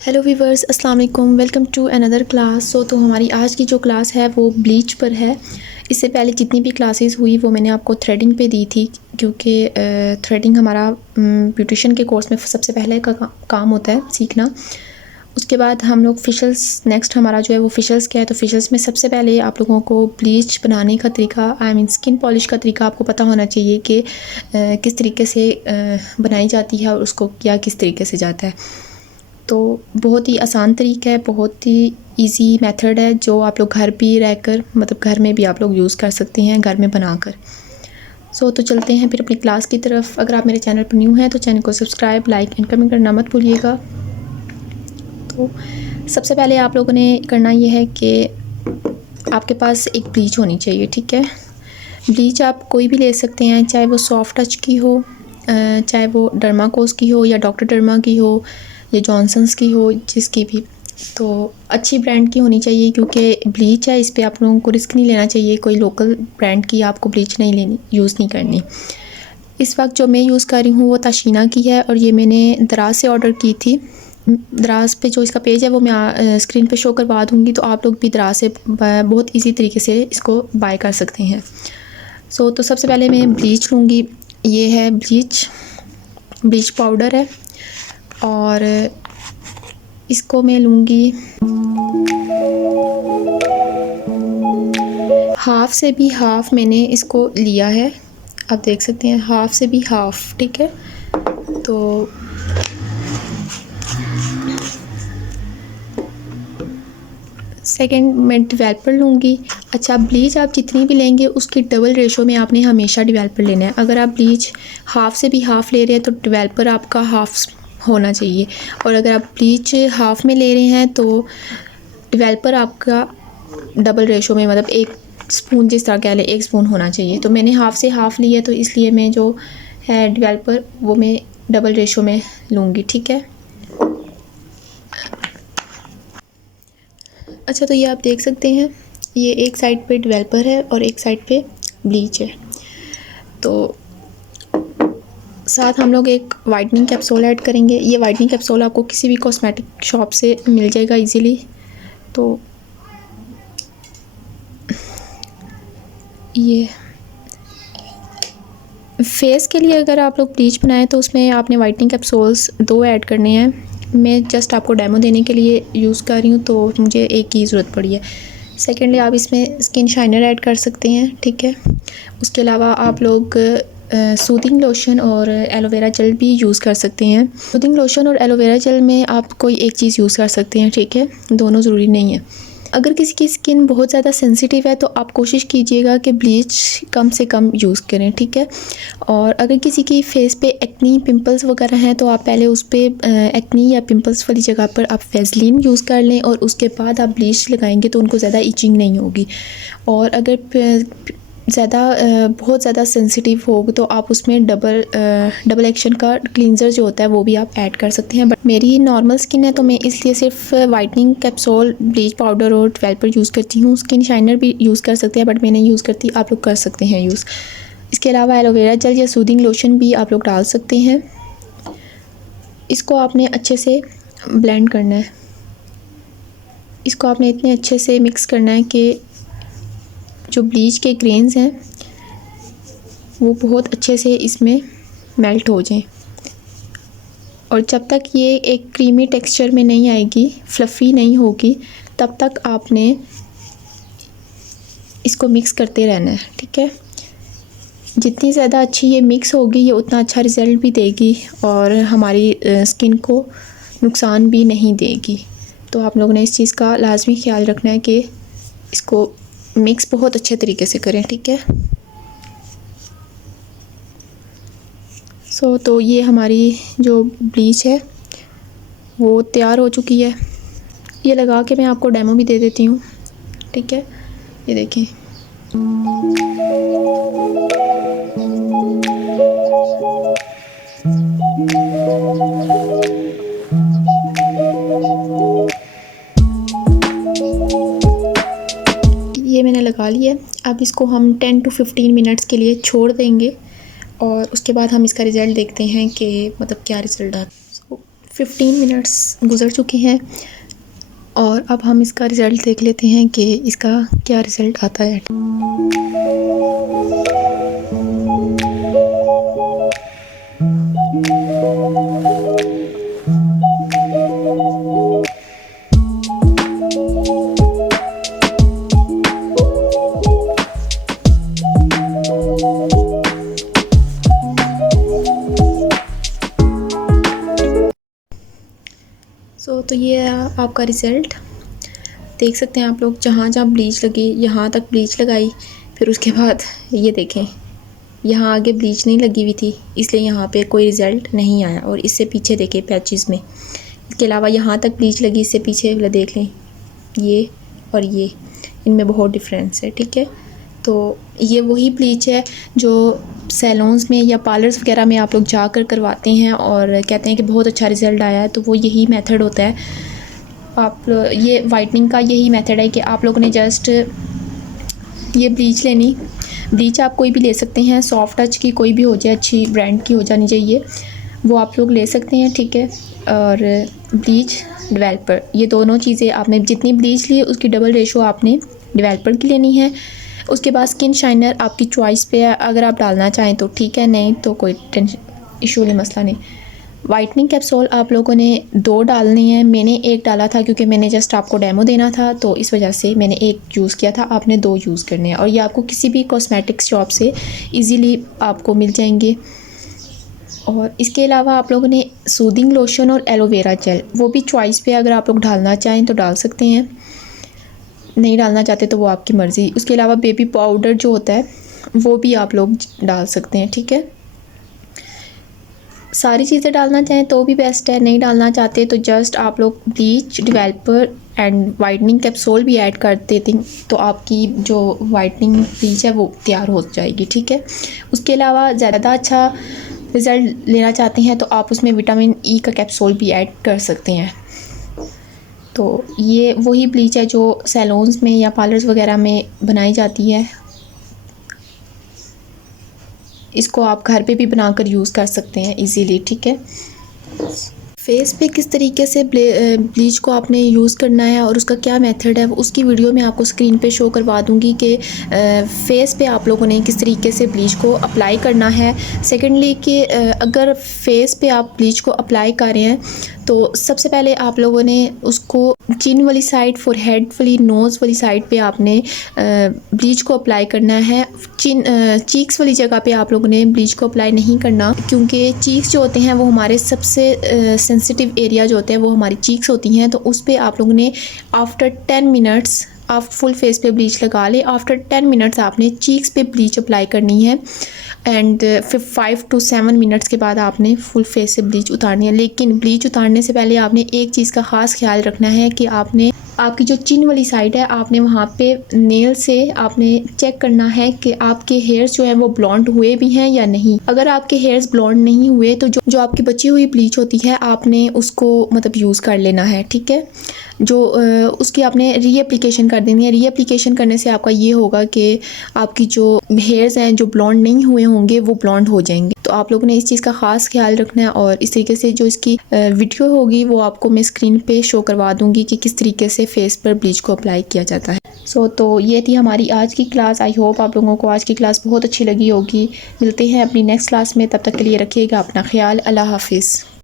Hello viewers, अस्सलाम वालेकुम। Welcome to another class. तो हमारी आज की जो क्लास है वो ब्लीच पर है। इससे पहले जितनी भी क्लासेस हुई वो मैंने आपको थ्रेडिंग पे दी थी, क्योंकि थ्रेडिंग हमारा ब्यूटिशियन के कोर्स में सबसे पहले का काम होता है सीखना। उसके बाद हम लोग फिशल्स, नेक्स्ट हमारा जो है वो फिशल्स क्या है। तो फिशल्स में सबसे पहले आप लोगों को ब्लीच बनाने का तरीका, आई मीन स्किन पॉलिश का तरीका आपको पता होना चाहिए कि किस तरीके से बनाई जाती है और उसको किया किस तरीके से जाता है। तो बहुत ही आसान तरीका है, बहुत ही इजी मेथड है जो आप लोग घर भी रहकर, मतलब घर में भी आप लोग यूज़ कर सकते हैं घर में बनाकर। तो चलते हैं फिर अपनी क्लास की तरफ। अगर आप मेरे चैनल पर न्यू हैं तो चैनल को सब्सक्राइब, लाइक एंड कमेंट करना मत भूलिएगा। तो सबसे पहले आप लोगों ने करना ये है कि आपके पास एक ब्लीच होनी चाहिए, ठीक है। ब्लीच आप कोई भी ले सकते हैं, चाहे वो सॉफ्ट टच की हो, चाहे वो डर्माकोस की हो या डॉक्टर डर्मा की हो या जॉनसन्स की हो, जिसकी भी। तो अच्छी ब्रांड की होनी चाहिए, क्योंकि ब्लीच है, इस पे आप लोगों को रिस्क नहीं लेना चाहिए। कोई लोकल ब्रांड की आपको ब्लीच नहीं लेनी, यूज़ नहीं करनी। इस वक्त जो मैं यूज़ कर रही हूँ वो ताशीना की है, और ये मैंने दराज से ऑर्डर की थी। दराज पे जो इसका पेज है वो मैं स्क्रीन पे शो करवा दूँगी, तो आप लोग भी दराज से बहुत ईजी तरीके से इसको बाय कर सकते हैं। तो सबसे पहले मैं ब्लीच लूँगी। ये है ब्लीच पाउडर है, और इसको मैं लूँगी हाफ़ से भी हाफ़ मैंने इसको लिया है। आप देख सकते हैं हाफ़ से भी हाफ़, ठीक है। तो सेकंड मैं डेवलपर लूँगी। अच्छा, ब्लीच आप जितनी भी लेंगे उसकी डबल रेशो में आपने हमेशा डेवलपर लेना है। अगर आप ब्लीच हाफ़ से भी हाफ़ ले रहे हैं तो डेवलपर आपका हाफ़ होना चाहिए, और अगर आप ब्लीच हाफ़ में ले रहे हैं तो डेवलपर आपका डबल रेशो में, मतलब 1 स्पून, जिस तरह कह लें 1 स्पून होना चाहिए। तो मैंने हाफ़ से हाफ़ लिया, तो इसलिए मैं जो है डेवलपर वो मैं डबल रेशो में लूँगी, ठीक है। अच्छा, तो ये आप देख सकते हैं, ये एक साइड पे डेवलपर है और एक साइड पे ब्लीच है। तो साथ हम लोग एक वाइटनिंग कैप्सूल ऐड करेंगे। ये वाइटनिंग कैप्सूल आपको किसी भी कॉस्मेटिक शॉप से मिल जाएगा इजीली। तो ये फेस के लिए अगर आप लोग ब्लीच बनाएं तो उसमें आपने वाइटनिंग कैप्सूल्स 2 ऐड करने हैं। मैं जस्ट आपको डेमो देने के लिए यूज़ कर रही हूँ, तो मुझे एक की ज़रूरत पड़ी है। सेकेंडली आप इसमें स्किन शाइनर ऐड कर सकते हैं, ठीक है। उसके अलावा आप लोग सूदिंग लोशन और एलोवेरा जेल भी यूज़ कर सकते हैं। सूदिंग लोशन और एलोवेरा जेल में आप कोई एक चीज़ यूज़ कर सकते हैं, ठीक है, दोनों ज़रूरी नहीं है। अगर किसी की स्किन बहुत ज़्यादा सेंसिटिव है तो आप कोशिश कीजिएगा कि ब्लीच कम से कम यूज़ करें, ठीक है। और अगर किसी की फेस पे एक्नी, पिंपल्स वगैरह हैं तो आप पहले उस पर एक्नी या पिंपल्स वाली जगह पर आप वैसलीन यूज़ कर लें, और उसके बाद आप ब्लीच लगाएंगे तो उनको ज़्यादा इचिंग नहीं होगी। और अगर बहुत ज़्यादा सेंसिटिव हो तो आप उसमें डबल एक्शन का क्लींजर जो होता है वो भी आप ऐड कर सकते हैं। बट मेरी नॉर्मल स्किन है तो मैं इसलिए सिर्फ वाइटनिंग कैप्सूल, ब्लीच पाउडर और डेवलपर यूज़ करती हूँ। स्किन शाइनर भी यूज़ कर सकते हैं, बट मैं नहीं यूज़ करती, आप लोग कर सकते हैं यूज़। इसके अलावा एलोवेरा जेल या सूदिंग लोशन भी आप लोग डाल सकते हैं। इसको आपने अच्छे से ब्लेंड करना है। इसको आपने इतने अच्छे से मिक्स करना है कि जो ब्लीच के ग्रेन्स हैं वो बहुत अच्छे से इसमें मेल्ट हो जाएं। और जब तक ये एक क्रीमी टेक्सचर में नहीं आएगी, फ्लफ़ी नहीं होगी, तब तक आपने इसको मिक्स करते रहना है, ठीक है। जितनी ज़्यादा अच्छी ये मिक्स होगी ये उतना अच्छा रिज़ल्ट भी देगी और हमारी स्किन को नुकसान भी नहीं देगी। तो आप लोगों ने इस चीज़ का लाजमी ख्याल रखना है कि इसको मिक्स बहुत अच्छे तरीके से करें, ठीक है। तो ये हमारी जो ब्लीच है वो तैयार हो चुकी है। ये लगा के मैं आपको डेमो भी दे देती हूँ, ठीक है। ये देखें, ये मैंने लगा लिया। अब इसको हम 10 to 15 मिनट्स के लिए छोड़ देंगे, और उसके बाद हम इसका रिज़ल्ट देखते हैं कि मतलब क्या रिज़ल्ट आता है। 15 मिनट्स गुज़र चुके हैं और अब हम इसका रिज़ल्ट देख लेते हैं कि इसका क्या रिज़ल्ट आता है। तो ये आपका रिज़ल्ट देख सकते हैं आप लोग। जहाँ जहाँ ब्लीच लगी यहाँ तक ब्लीच लगाई, फिर उसके बाद ये देखें यहाँ आगे ब्लीच नहीं लगी हुई थी, इसलिए यहाँ पे कोई रिज़ल्ट नहीं आया। और इससे पीछे देखें पैचेस में, इसके अलावा यहाँ तक ब्लीच लगी, इससे पीछे वाला देख लें, ये और ये, इनमें बहुत डिफरेंस है। ठीक है, तो ये वही ब्लीच है जो सैलून्स में या पार्लर्स वगैरह में आप लोग जाकर करवाते हैं और कहते हैं कि बहुत अच्छा रिज़ल्ट आया है। तो वो यही मेथड होता है। आप ये वाइटनिंग का यही मेथड है कि आप लोगों ने जस्ट ये ब्लीच लेनी। ब्लीच आप कोई भी ले सकते हैं, सॉफ्ट टच की कोई भी हो जाए, अच्छी ब्रांड की हो जानी चाहिए, वो आप लोग ले सकते हैं। ठीक है, और ब्लीच डेवलपर, ये दोनों चीज़ें आपने जितनी ब्लीच ली उसकी डबल रेशो आपने डेवलपर की लेनी है। उसके बाद स्किन शाइनर आपकी चॉइस पे है, अगर आप डालना चाहें तो ठीक है, नहीं तो कोई टेंशन इशू नहीं, मसला नहीं। वाइटनिंग कैप्सूल आप लोगों ने 2 डालनी है, मैंने 1 डाला था क्योंकि मैंने जस्ट आपको डेमो देना था, तो इस वजह से मैंने 1 यूज़ किया था, आपने 2 यूज़ करने हैं। और ये आपको किसी भी कॉस्मेटिक्स शॉप से इजीली आपको मिल जाएंगे। और इसके अलावा आप लोगों ने सूदिंग लोशन और एलोवेरा जेल, वो भी चॉइस पे, अगर आप लोग डालना चाहें तो डाल सकते हैं, नहीं डालना चाहते तो वो आपकी मर्ज़ी। उसके अलावा बेबी पाउडर जो होता है वो भी आप लोग डाल सकते हैं। ठीक है, सारी चीज़ें डालना चाहें तो भी बेस्ट है, नहीं डालना चाहते तो जस्ट आप लोग bleach developer and whitening capsule भी ऐड कर देते तो आपकी जो वाइटनिंग ब्लीच है वो तैयार हो जाएगी। ठीक है, उसके अलावा ज़्यादा अच्छा रिज़ल्ट लेना चाहते हैं तो आप उसमें विटामिन ई का कैप्सूल भी ऐड कर सकते हैं। तो ये वही ब्लीच है जो सैलून्स में या पार्लर्स वगैरह में बनाई जाती है। इसको आप घर पे भी बनाकर यूज़ कर सकते हैं इजीली। ठीक है, फेस पे किस तरीके से ब्लीच को आपने यूज़ करना है और उसका क्या मेथड है, उसकी वीडियो मैं आपको स्क्रीन पे शो करवा दूंगी कि फेस पे आप लोगों ने किस तरीके से ब्लीच को अप्लाई करना है। सेकेंडली कि अगर फेस पे आप ब्लीच को अप्लाई कर रहे हैं तो सबसे पहले आप लोगों ने उसको चिन वाली साइड, फोरहेड वाली, नोज़ वाली साइड पे आपने ब्लीच को अप्लाई करना है। चीक्स वाली जगह पे आप लोगों ने ब्लीच को अप्लाई नहीं करना, क्योंकि चीक्स जो होते हैं वो हमारे सबसे सेंसिटिव एरिया जो होते हैं वो हमारी चीक्स होती हैं। तो उस पर आप लोगों ने आफ्टर 10 मिनट्स, आप फुल फेस पे ब्लीच लगा ले, आफ्टर 10 मिनट्स आपने चीक्स पे ब्लीच अप्लाई करनी है एंड फिर 5 to 7 मिनट्स के बाद आपने फुल फेस से ब्लीच उतारनी है। लेकिन ब्लीच उतारने से पहले आपने एक चीज़ का ख़ास ख्याल रखना है कि आपने आपकी जो चिन वाली साइड है आपने वहाँ पे नेल से आपने चेक करना है कि आपके हेयर्स जो हैं वो ब्लॉन्ड हुए भी हैं या नहीं। अगर आपके हेयर्स ब्लॉन्ड नहीं हुए तो जो आपकी बची हुई ब्लीच होती है आपने उसको मतलब यूज़ कर लेना है। ठीक है, जो उसकी आपने रीएप्लीकेशन कर देनी है। रीएप्लीकेशन करने से आपका ये होगा कि आपकी जो हेयर्स हैं जो ब्लॉन्ड नहीं हुए होंगे वो ब्लॉन्ड हो जाएंगे। तो आप लोगों ने इस चीज़ का ख़ास ख्याल रखना है। और इस तरीके से जो इसकी वीडियो होगी वो आपको मैं स्क्रीन पे शो करवा दूँगी कि किस तरीके से फेस पर ब्लीच को अप्लाई किया जाता है। तो ये थी हमारी आज की क्लास। आई होप आप लोगों को आज की क्लास बहुत अच्छी लगी होगी। मिलते हैं अपनी नेक्स्ट क्लास में, तब तक के लिए रखिएगा अपना ख्याल। अल्लाह हाफिज़।